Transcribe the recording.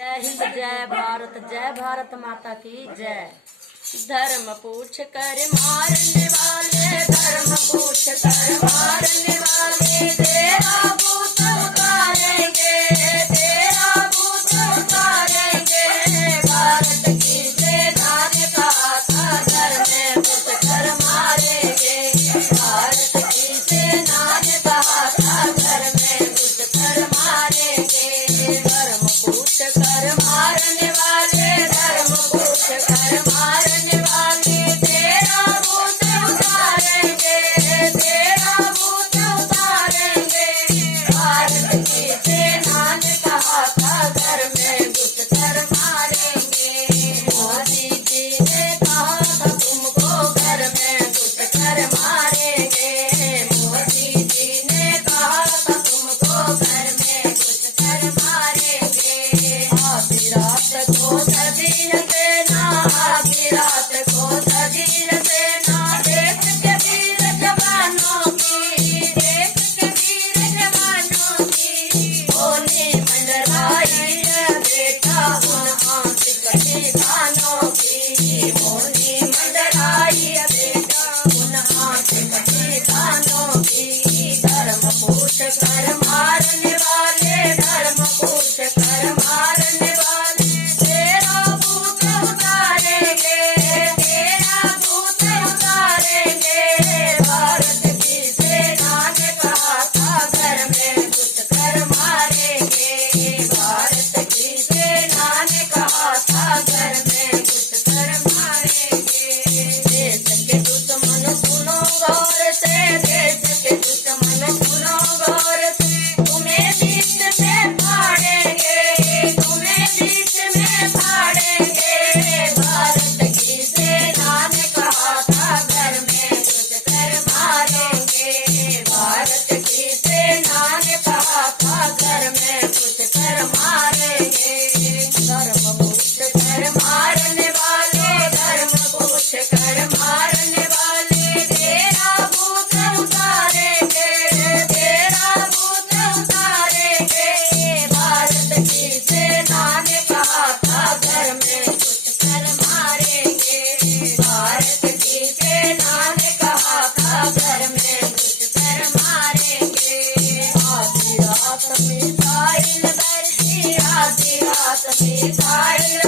जय हिंद जय भारत माता की जय। धर्म पूछ कर मारने वाले, धर्म पूछ कर मारने वाले, तेरा भूत उतारेंगे, तेरा भूत उतारेंगे। भारत की सेना ने कहा था धर्म पूछ कर मारेंगे, भारत की सेना ने कहा था धर्म पूछ कर मारेंगे। धर्म पूछ कर मारने वाले, धर्म पूछ कर मारने वाले, तेरा भूत उतारेंगे, तेरा भूत उतारेंगे। भारत की सेना ने कहा था घर में घुस कर मारेंगे। मोदी जी ने कहा था तुमको घर में घुस कर मारेंगे, मोदी जी ने कहा था तुमको घर में घुस कर मारेंगे। आधी रात को सजीर सेना, आधी रात को सजीर सेना, देख के वीर जवानों की, देख के वीर जवानों की होली मंडराई है बेटा उन आंशिक ठिकानों की, होली मंडराई है बेटा उन आंशिक ठिकानों की। धर्म पूछ कर मारने वाले, धर्म पूछ कर मारने वाले, तेरा भूत उतारेंगे, तेरा भूत उतारेंगे। भारत की सेना ने कहा था घर में घुस कर मारेंगे, भारत की सेना ने कहा था घर में घुस कर मारेंगे। देश के दुश्मन सुनो गौर से, देश के दुश्मन सुनो गौर से, तुम्हें बीच में फाड़ेंगे, तुम्हें बीच में फाड़ेंगे। भारत की सेना ने कहा था घर में घुस कर मारेंगे, भारत की सेना ने कहा था घर में घुस कर मारेंगे। धर्म पूछ कर मारने वाले, धर्म पूछ कर मारने वाले, तेरा भूत उतारेंगे, तेरा भूत उतारेंगे। भारत की सेना ने कहा था घर में घुस कर मारेंगे, भारत की सेना ने कहा था घर में घुस कर मारेंगे। आधी रात मिसाइल बरसी, आधी रात मिसाइल